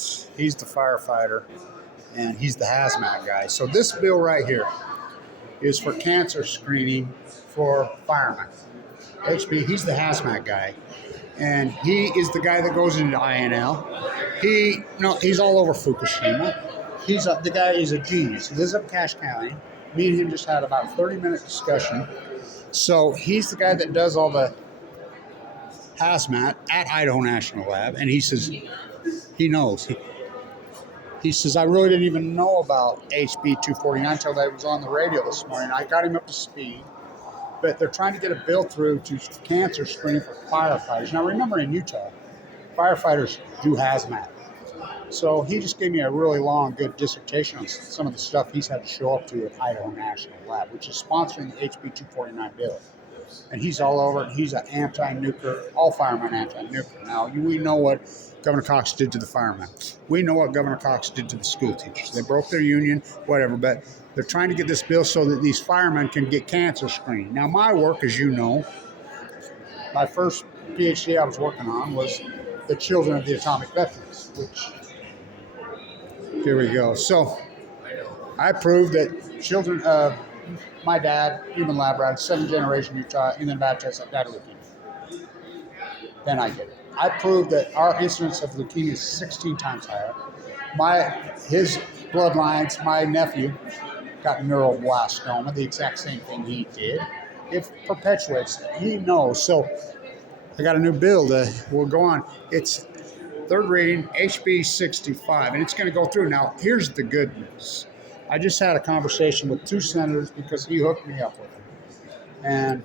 Blanch. He's the firefighter, and he's the hazmat guy. So this bill right here is for cancer screening for firemen. HB, he's the hazmat guy, and he is the guy that goes into INL. He's all over Fukushima. The guy is a genius. He lives up Cache County. Me and him just had about a 30-minute discussion. So he's the guy that does all the hazmat at Idaho National Lab, and he says he knows. He says, I really didn't even know about HB 249 until I was on the radio this morning. I got him up to speed, but they're trying to get a bill through to cancer screening for firefighters. Now, remember in Utah, firefighters do hazmat. So he just gave me a really long, good dissertation on some of the stuff he's had to show up to at Idaho National Lab, which is sponsoring the HB 249 bill. And he's all over it. He's an anti-nuclear, all firemen anti-nuclear. Now, we know what Governor Cox did to the firemen. We know what Governor Cox did to the school teachers. They broke their union, whatever, but they're trying to get this bill so that these firemen can get cancer screened. Now, my work, as you know, my first PhD I was working on was the children of the atomic veterans, which, here we go. So I proved that children of my dad, human lab rat, 7th generation Utah, Indian Baptist, died of leukemia. Then I did it. I proved that our incidence of leukemia is 16 times higher. His bloodlines, my nephew got neuroblastoma, the exact same thing he did. It perpetuates. He knows. So I got a new bill that will go on. It's third reading, HB 65, and it's going to go through. Now, here's the good news. I just had a conversation with 2 senators because he hooked me up with them. And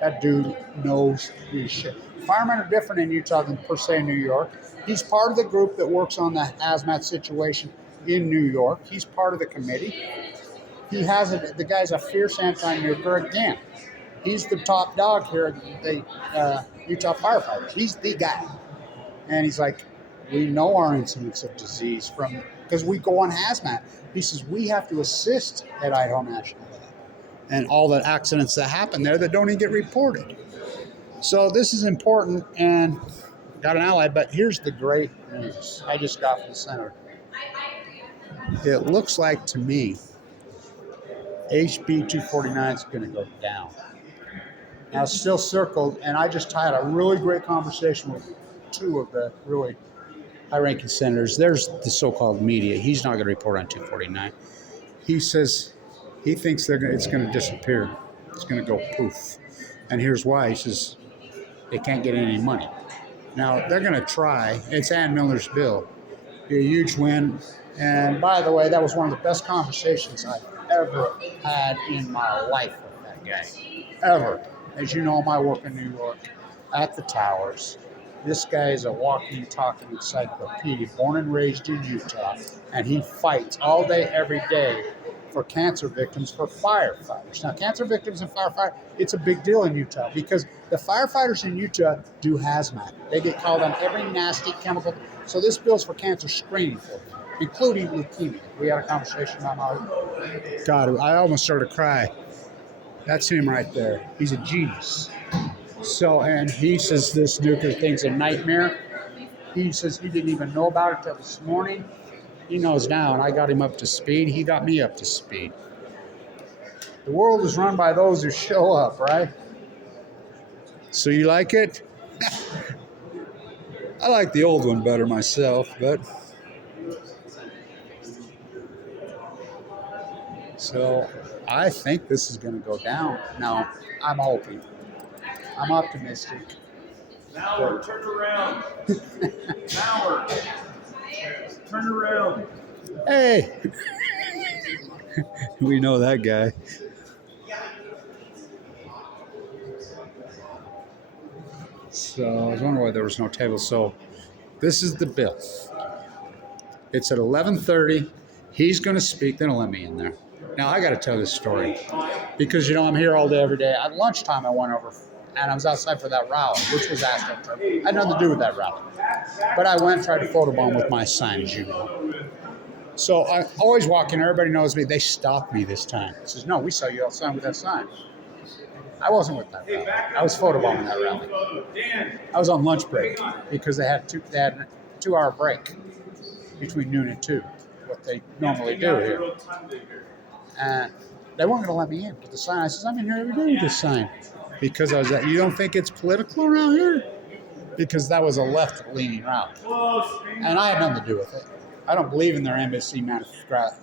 that dude knows his shit. Firemen are different in Utah than per se in New York. He's part of the group that works on the hazmat situation in New York. He's part of the committee. The guy's a fierce anti-nuclear again. He's the top dog here at the Utah Firefighters. He's the guy. And he's like, we know our incidence of disease because we go on hazmat. He says, we have to assist at Idaho National Lab and all the accidents that happen there that don't even get reported. So this is important and got an ally, but here's the great news I just got from the senator. It looks like to me HB 249 is going to go down. Now it's still circled, and I just had a really great conversation with 2 of the really high-ranking senators. There's the so-called media. He's not going to report on 249. He says he thinks it's going to disappear. It's going to go poof. And here's why. He says they can't get any money. Now, they're going to try. It's Ann Miller's bill. Be a huge win. And by the way, that was one of the best conversations I've ever had in my life with that guy. Ever. As you know, my work in New York at the towers. This guy is a walking, talking encyclopedia, born and raised in Utah, and he fights all day, every day for cancer victims, for firefighters. Now, cancer victims and firefighters, it's a big deal in Utah because the firefighters in Utah do hazmat. They get called on every nasty chemical. So this bill's for cancer screening for them, including leukemia. We had a conversation on God, I almost started to cry. That's him right there. He's a genius. So, and he says this nuclear thing's a nightmare. He says he didn't even know about it till this morning. He knows now, and I got him up to speed. He got me up to speed. The world is run by those who show up, right? So you like it? I like the old one better myself, but... So I think this is going to go down. Now, I'm hoping. I'm optimistic. Now turn around. Now turn around. Hey! We know that guy. So I was wondering why there was no table. So this is the bill. It's at 11:30. He's going to speak. They don't let me in there. Now I got to tell this story because I'm here all day, every day. At lunchtime, I went over and I was outside for that rally, which was AstroTurf. I had nothing to do with that rally, but I went and tried to photobomb with my sign, as you know. So I always walk in. Everybody knows me. They stopped me this time. He says, "No, we saw you outside with that sign." I wasn't with that rally. I was photobombing that rally. I was on lunch break because they had a 2-hour break. between noon and 2, what they normally do here. And they weren't going to let me in with the sign. I says, I'm in here every day with this sign. Because I was like, you don't think it's political around here? Because that was a left-leaning route. And I had nothing to do with it. I don't believe in their embassy rallies.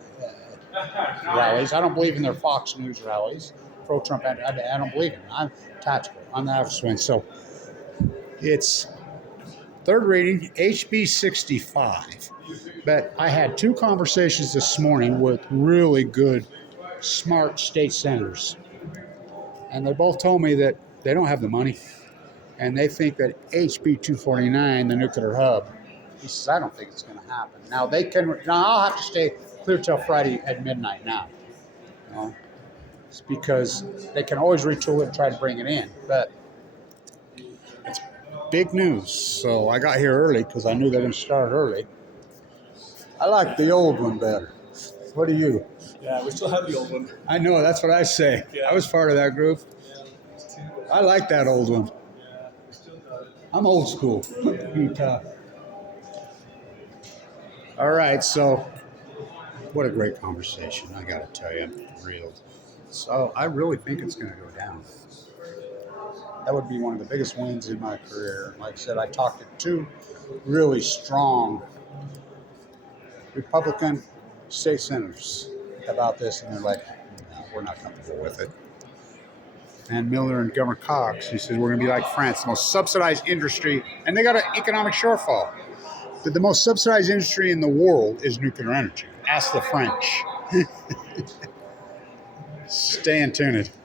I don't believe in their Fox News rallies. Pro-Trump, I don't believe in it. I'm tactical. I'm the average swing. So it's third reading, HB 65. But I had 2 conversations this morning with really good, smart state senators. And they both told me that they don't have the money. And they think that HB 249, the nuclear hub, he says, I don't think it's going to happen. Now, I'll have to stay clear till Friday at midnight now. You know? It's because they can always retool it and try to bring it in. But it's big news. So I got here early because I knew they were going to start early. I like the old one better. What do you? Yeah, we still have the old one. I know, that's what I say. Yeah. I was part of that group. I like that old one. Yeah, we still got it. I'm old school. Utah. All right, so what a great conversation. I got to tell you, real. So I really think it's going to go down. That would be one of the biggest wins in my career. Like I said, I talked to 2 really strong Republican state senators about this, and they're like, no, we're not comfortable with it. And Miller and Governor Cox, he says, we're going to be like France, the most subsidized industry, and they got an economic shortfall. But the most subsidized industry in the world is nuclear energy. Ask the French. Stay in tuned.